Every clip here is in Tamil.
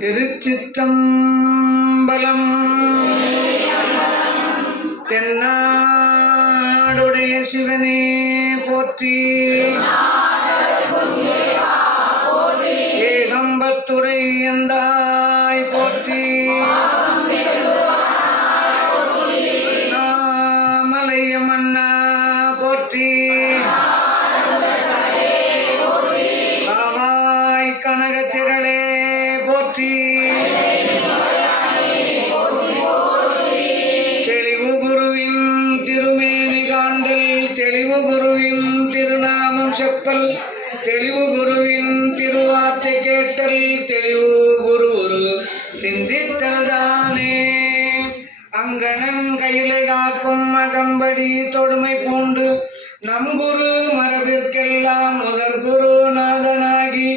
திருச்சிற்றம்பலம் தென்னாடுடைய சிவனே போற்றி காக்கும் அகம்படி தொடுமை பூண்டு நம் குரு மரபிற்கெல்லாம் முதற் குரு நாதனாகி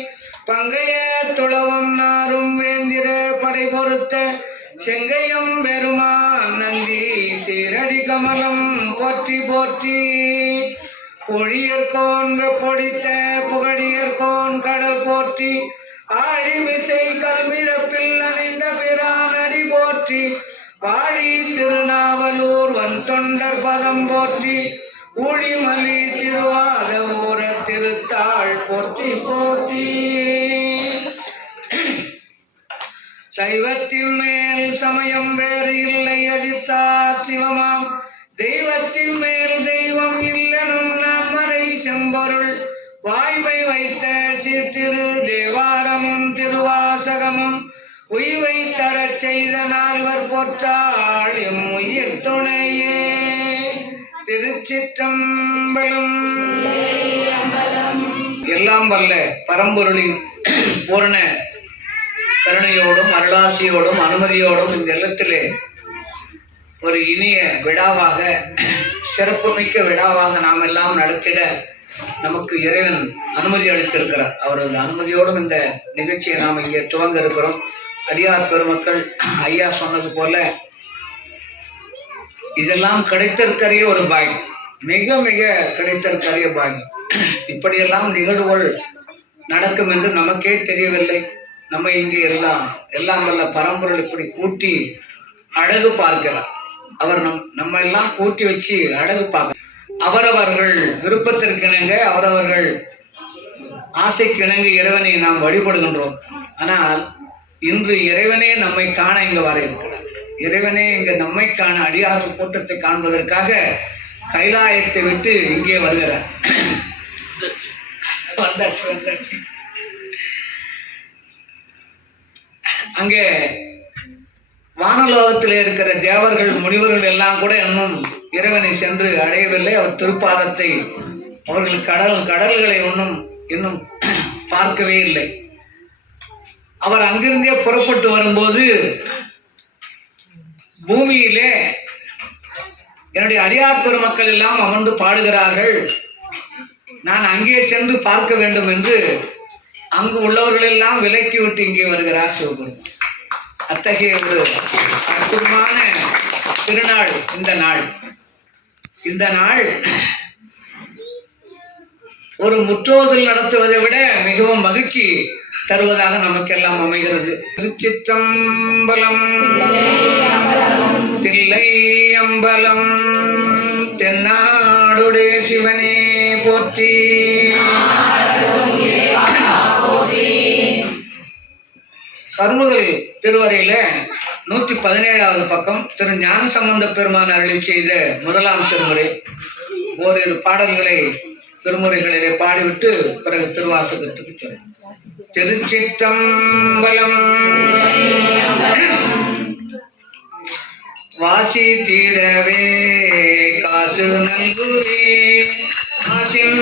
பங்கைய துளவம் நாரும் வேந்திர படை பொறுத்த செங்கையம் பெருமான் நந்தி சீரடி கமலம் போற்றி போற்றி. ஒழியற்கோன் பொடித்த புகழியற்கோன் கடல் போற்றி. ஆழிமிசை கல்மிழப்பில் அணைந்த பிரானடி போற்றி. வாழி திருநாவலூர் வன் தொண்டர் பதம் போற்றி ஊழிமலி திருவாத ஊர திருத்தாள் போற்றி போற்றி. சைவத்தின் மேல் சமயம் வேறு இல்லை அதிர்சார் சிவமாம். தெய்வத்தின் மேல் தெய்வம் இல்லனும் நாம் மறை செம்பொருள். வாய்மை வைத்த சீர்திரு தேவாரமும் திருவாசகமும். உய்வை தரச் செய்த நால்வர் பொற்றாள் எம் உயிர் துணையே. திருச்சிற்றம்பலம். எல்லாம் வல்ல பரம்பொருளின் பூரண கருணையோடும் அருளாசியோடும் அனுமதியோடும் இந்த இல்லத்திலே ஒரு இனிய விழாவாக சிறப்புமிக்க விழாவாக நாம் எல்லாம் நடத்திட நமக்கு இறைவன் அனுமதி அளித்திருக்கிறார். அவரது அனுமதியோடும் இந்த நிகழ்ச்சியை நாம் இங்கே துவங்க இருக்கிறோம். அடியார் பெருமக்கள் ஐயா சொன்னது போல இதெல்லாம் கிடைத்திருக்கிற ஒரு பாகியம் மிக மிக கிடைத்திருக்கிற பாகியம் இப்படியெல்லாம் நிகழ்வுகள் நடக்கும் என்று நமக்கே தெரியவில்லை. நம்ம இங்கே எல்லாம் எல்லாம் வல்ல பரம்பொருள் இப்படி கூட்டி அழகு பார்க்கிறார். அவர் நம் நம்ம எல்லாம் கூட்டி வச்சு அழகு பார்க்க அவரவர்கள் விருப்பத்திற்கிணங்க அவரவர்கள் ஆசைக்கிணங்க இறைவனை நாம் வழிபடுகின்றோம். ஆனால் இன்று இறைவனே நம்மை காண இங்க வர இருக்கிறார் இறைவனே இங்க நம்மை காண அடியார்கள் கூட்டத்தை காண்பதற்காக கைலாயத்தை விட்டு இங்கே வருகிறார். வந்தாச்சு வந்தாச்சு. அங்கே வானலோகத்தில் இருக்கிற தேவர்கள் முனிவர்கள் எல்லாம் கூட இன்னும் இறைவனை சென்று அடையவில்லை. அவர் திருப்பாதத்தை அவர்கள் கடல் கடல்களை ஒன்றும் இன்னும் பார்க்கவே இல்லை. அவர் அங்கிருந்தே புறப்பட்டு வரும்போது பூமியிலே என்னுடைய அடியார் பெருமக்கள் எல்லாம் அமர்ந்து பாடுகிறார்கள். நான் அங்கே சென்று பார்க்க வேண்டும் என்று அங்கு உள்ளவர்கள் எல்லாம் விலக்கி விட்டு இங்கே வருகிறார் சிவபெருமான். அத்தகைய ஒரு அற்புதமான திருநாள் இந்த நாள். இந்த நாள் ஒரு முற்றோதல் நடத்துவதை விட மிகவும் மகிழ்ச்சி தருவதாக நமக்கெல்லாம் அமைகிறது. திருச்சிற்றம்பலம். தில்லை அம்பலம் தென்னாடுடைய சிவனே போற்றி. கருமுதல் திருவரையில நூற்றி பதினேழாவது பக்கம் திரு ஞானசம்பந்த பெருமான் அருளி செய்த முதலாம் திருமுறை. ஓரிரு பாடல்களை திருமுறைகளிலே பாடிவிட்டு பிறகு திருவாசகத்துக்கு செல்லும் திருச்சித்தம்பலம் வாசி தீரவே காசு நல்குவே காசின்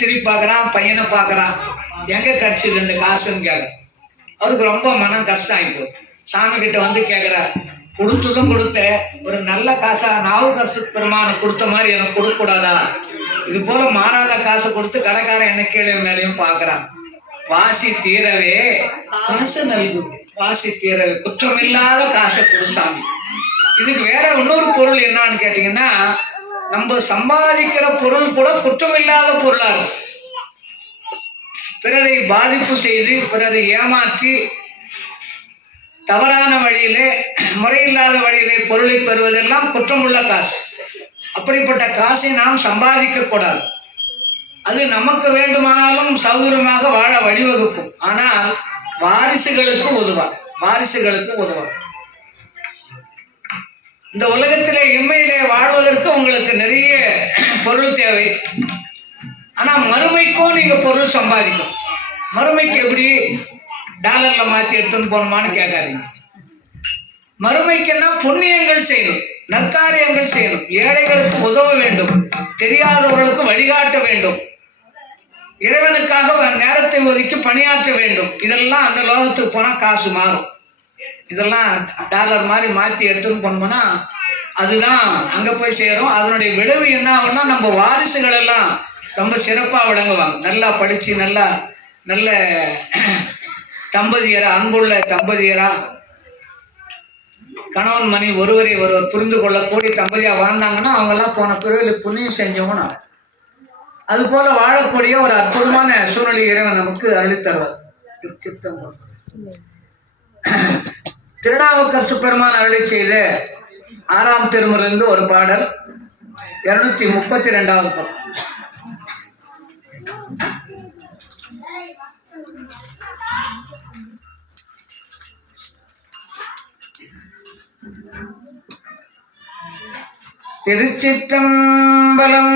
திருப்பி பார்க்கறான் பையனை பார்க்கறான். எங்க கிடைச்சது இந்த காசுன்னு கேட்க அவருக்கு ரொம்ப மனம் கஷ்டம் ஆயிப்போ சாமி கிட்ட வந்து கேட்குறார் கொடுத்ததும் கொடுத்த ஒரு நல்ல காசா? நாவு நாவுக்கரசு பெருமானை கொடுத்த மாதிரி எனக்கு கொடுக்க கூடாதா இது போல மாறாத காசை கொடுத்து கடைக்காரன் என்ன மேலையும் மேலேயும் பார்க்கறான். வாசி தீரவே காசு நல்கு. வாசி தீரவே. குற்றமில்லாத காசை கொடு சாமி. இதுக்கு வேற இன்னொரு பொருள் என்னன்னு கேட்டீங்கன்னா நம்ம சம்பாதிக்கிற பொருள் கூட குற்றமில்லாத பொருளா இருக்கும். பிறரை பாதிப்பு செய்து பிறரை ஏமாற்றி தவறான வழியிலே முறையில்லாத வழியிலே பொருளை பெறுவதெல்லாம் குற்றமுள்ள காசு. அப்படிப்பட்ட காசை நாம் சம்பாதிக்கக்கூடாது. அது நமக்கு வேண்டுமானாலும் சௌகரியமாக வாழ வழிவகுக்கும். ஆனால் வாரிசுகளுக்கு உதவார் வாரிசுகளுக்கு உதவார் இந்த உலகத்திலே இம்மையிலே வாழ்வதற்கு உங்களுக்கு நிறைய பொருள் தேவை. ஆனா மறுமைக்கும் நீங்க பொருள் சம்பாதிக்கும் மறுமைக்கு எப்படி டாலர்ல மாத்தி எடுத்துன்னு போகணுமான்னு கேட்காதீங்க. மறுமைக்குன்னா புண்ணியங்கள் செய்யணும் நற்காரியங்கள் செய்யணும் ஏழைகளுக்கு உதவ வேண்டும் தெரியாதவர்களுக்கு வழிகாட்ட வேண்டும் இறைவனுக்காக நேரத்தை ஒதுக்கி பணியாற்ற வேண்டும். இதெல்லாம் அந்த லோகத்துக்கு போனால் காசு மாறும். இதெல்லாம் டாலர் மாதிரி மாற்றி எடுத்துன்னு போனோம்னா அதுதான் அங்கே போய் சேரும். அதனுடைய விளைவு என்ன ஆகும்னா நம்ம வாரிசுகள் எல்லாம் ரொம்ப சிறப்பாக விளங்குவாங்க. நல்லா படித்து நல்லா நல்ல தம்பதியராக அன்புள்ள தம்பதியராக கணவன் மணி ஒருவரை ஒருவர் புரிந்து கொள்ளக்கூடிய தம்பதியாக வாழ்ந்தாங்கன்னா அவங்கெல்லாம் போன பிறகு புண்ணியம் செஞ்சவங்க அது போல வாழக்கூடிய ஒரு அற்புதமான சூழ்நிலை இறைவன் நமக்கு அருளித்தருவார். தருவார் திருச்சித்தம்பலம். திருநாவுக்கரசு பெருமான் அருளி செய்த ஆறாம் திருமுறையிலிருந்து ஒரு பாடல் இருநூத்தி முப்பத்தி ரெண்டாவது பக்கம் திருச்சிற்றம்பலம்.